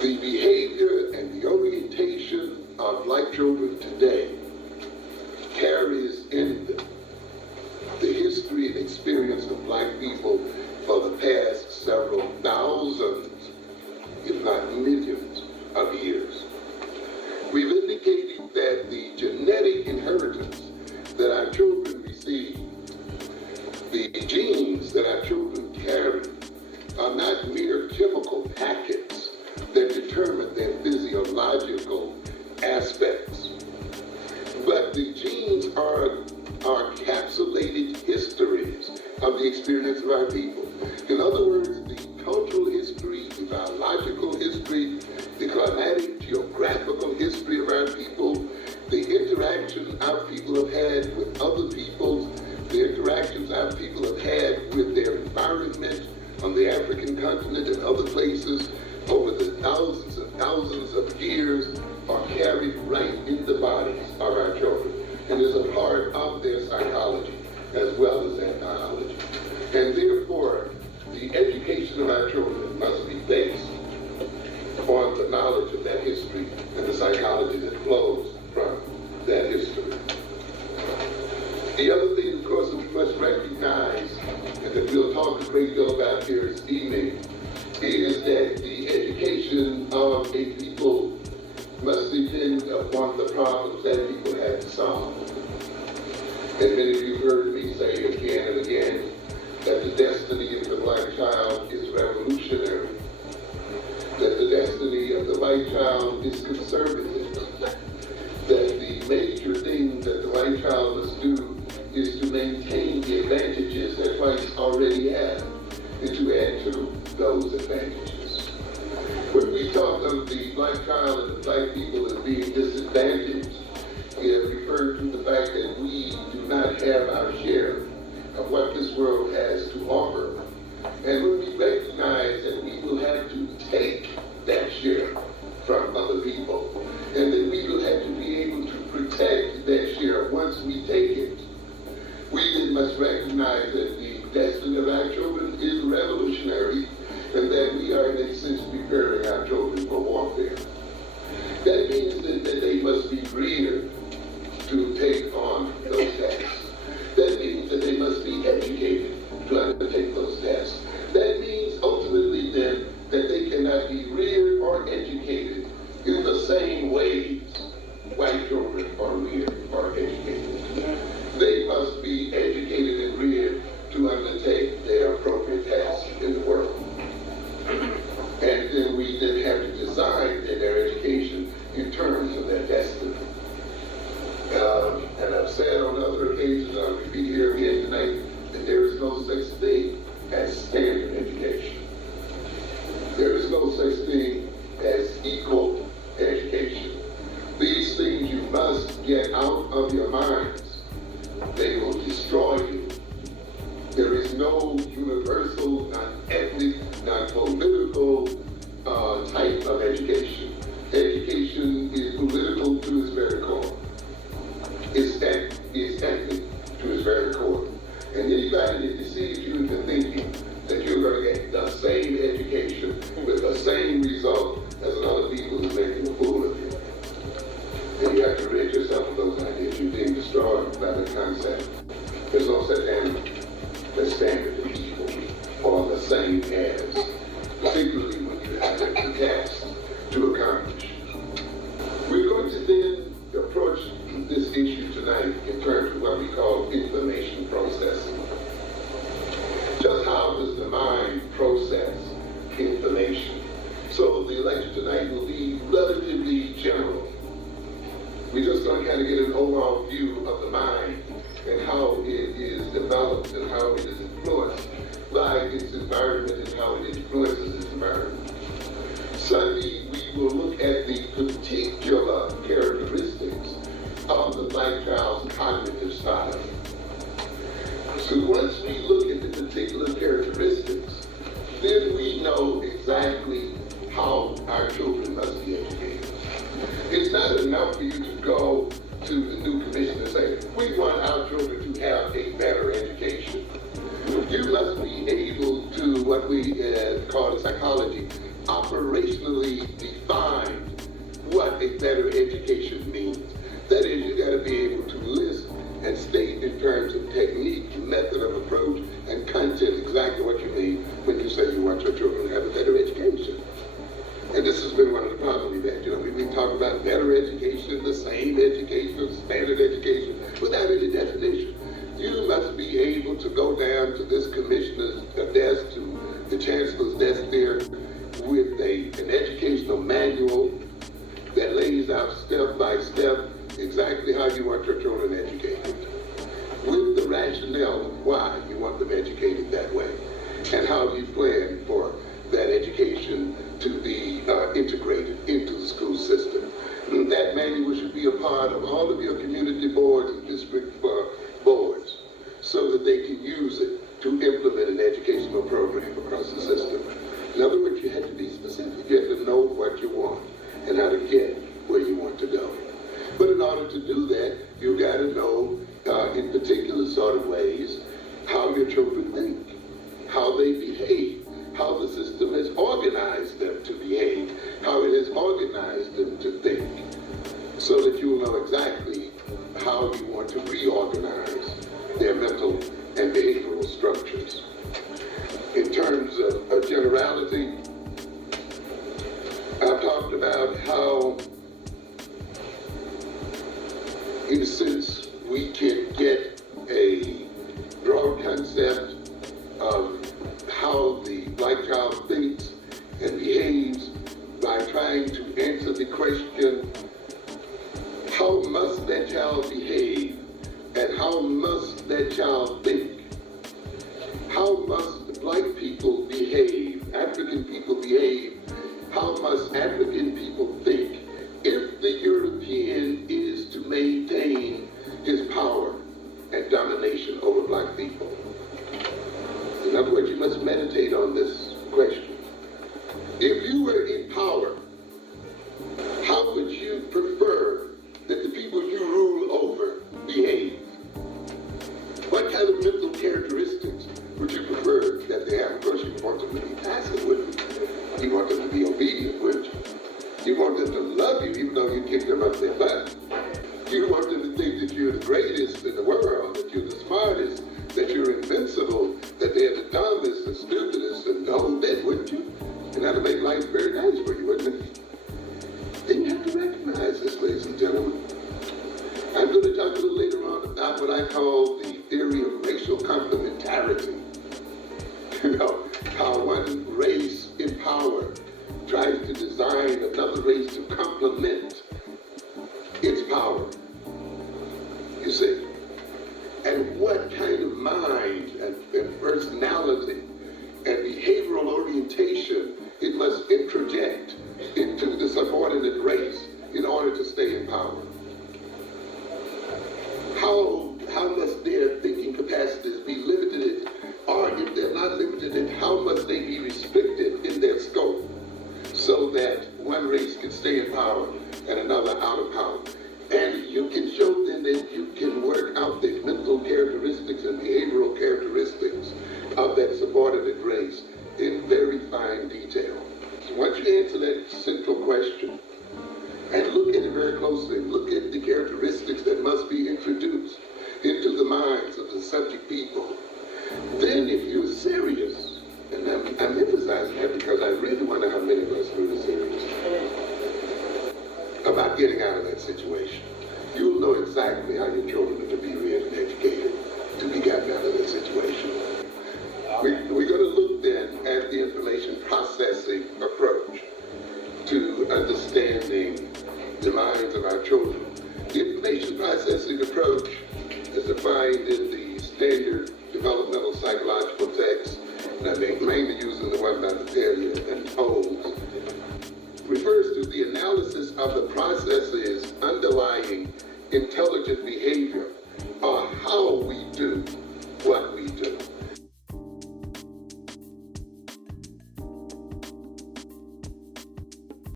The behavior and the orientation of black children today carries in them the history and experience of black people for the past several thousands, if not millions, of years. We've indicated that the genetic inheritance that our children receive, the genes that our children carry, are not mere chemical packets that determine their physiological aspects, but the genes are encapsulated histories of the experience of our people. In other words, the cultural history, the biological history, the climatic, geographical history of our people, the interaction our people have had with other peoples, the interactions our people have had with their environment on the African continent and other places over the thousands and thousands of years are carried right in the bodies of our children and is a part of their psychology as well as their biology. And therefore, the education of our children must be based on the knowledge of that history and the psychology that flows from that history. The other thing, of course, that we must recognize, and that we'll talk a great deal about here this evening, is that the education of a people must depend upon the problems that people have to solve. And many of you have heard me say again and again that the destiny of the black child is revolutionary, that the destiny of the white child is conservative, that the major thing that the white child must do is to maintain the advantages that whites already have and to add to those advantages. When we talk of the black child and the black people as being disadvantaged, we have referred to the fact that we do not have our share of what this world has to offer. And when we recognize that we will have to take that share from other people, and then we will have to be able to protect that share once we take it, we then must recognize that the destiny of our children is revolutionary and that we are in a sense preparing our children for warfare. That means that they must be reared to take on those tasks. That means that they must be educated to undertake those tasks. That means ultimately then that they cannot be reared or educated in the same ways white children are reared or educated. They must be educated and reared to undertake their appropriate tasks in the world. And then we then have to design their education in terms of their destiny. And I've said on other occasions, I'll repeat here again tonight, that there is no such thing as standard education. There is no such thing as equal education. These things you must get out of your minds. They will destroy you. There is no universal, non-ethnic, non-political type of education. Education is political to its very core. It's ethnic to its very core. And anybody that deceives you into thinking that you're going to get the same education with the same result as another people who's making a fool of you. And you have to rid yourself of those ideas. You're being destroyed by the concept. There's no such animal that's standard of equal or the same as, particularly when you have a task to accomplish. We're going to then approach this issue tonight in terms of what we call information processing. Just how does the mind process information? So the lecture tonight will be relatively general. We're just going to kind of get an overall view of the mind and how it is developed and how it is influenced by its environment and how it influences its environment. Sunday, we will look at the particular characteristics of the black child's cognitive style. So once we look at the particular characteristics, then we know exactly how our children must be educated. It's not enough for you to go to the new commission and say, we want our children to have a better education. You must be able to, what we call in psychology, operationally define what a better education means. That is, you got to be able to list and state in terms of technique, method of approach, and content exactly what you mean when you say you want your children to have a better education. And this has been one of the problems we've had. We talk about better education, the same education, standard education, without any definition. You must be able to go down to this commissioner's desk, to the chancellor's desk there, with an educational manual that lays out step by step exactly how you want your children educated, with the rationale of why you want them educated that way, and how you plan for that education to be integrated into the school system. That manual should be a part of all of your community boards and district boards, so that they can use it to implement an educational program across the system. In other words, you have to be specific. You have to know what you want and how to get where you want to go. But in order to do that, you got to know in particular sort of ways how your children think, how they behave, how the system has organized them to behave, how it has organized them to think, so that you will know exactly how you want to reorganize their mental and behavioral structures. In terms of generality, I've talked about how, in a sense, we can get a broad concept of how the black child thinks and behaves by trying to answer the question, how must that child behave and how must that child think? How must black people behave, African people behave, how must African people think if the European is to maintain his power and domination over black people? In other words, you must meditate on this question. If you were in power, how would you prefer that the people you rule over behave? What kind of mental characteristics would you prefer that they have? Of course, you want them to be passive, wouldn't you? You want them to be obedient, wouldn't you? You want them to love you even though you kick them up their butt. You want them to think that you're the greatest in the world, that you're the smartest, that you're invincible, that they're the dumbest, the stupidest, and the whole bit, wouldn't you? And that'll make life very nice for you, wouldn't it? Then you have to recognize this, ladies and gentlemen. I'm going to talk a little later on about what I call the theory of racial complementarity. How one race in power tries to design another race to complement its power, you see. And what kind of mind and personality and behavioral orientation it must introject into the subordinate race in order to stay in power. How must their thinking capacities be limited, or if they're not limited, how must they be restricted in their scope so that one race can stay in power and another out of power? And you can show them that you can work out the mental characteristics and behavioral characteristics of that subordinate race in very fine detail. So once you answer that central question and look at it very closely, look at the characteristics that must be introduced into the minds of the subject people, then if you're serious, and I'm emphasizing that because I really wonder how many of us are really serious about getting out of that situation, you'll know exactly how your children are to be reared and educated to be gotten out of that situation. We're going to look then at the information processing approach to understanding the minds of our children. The information processing approach, as defined in the standard developmental psychological text, and I'm mainly using the one by Natalia and Holmes, refers to the analysis of the processes underlying intelligent behavior, or how we do what we do.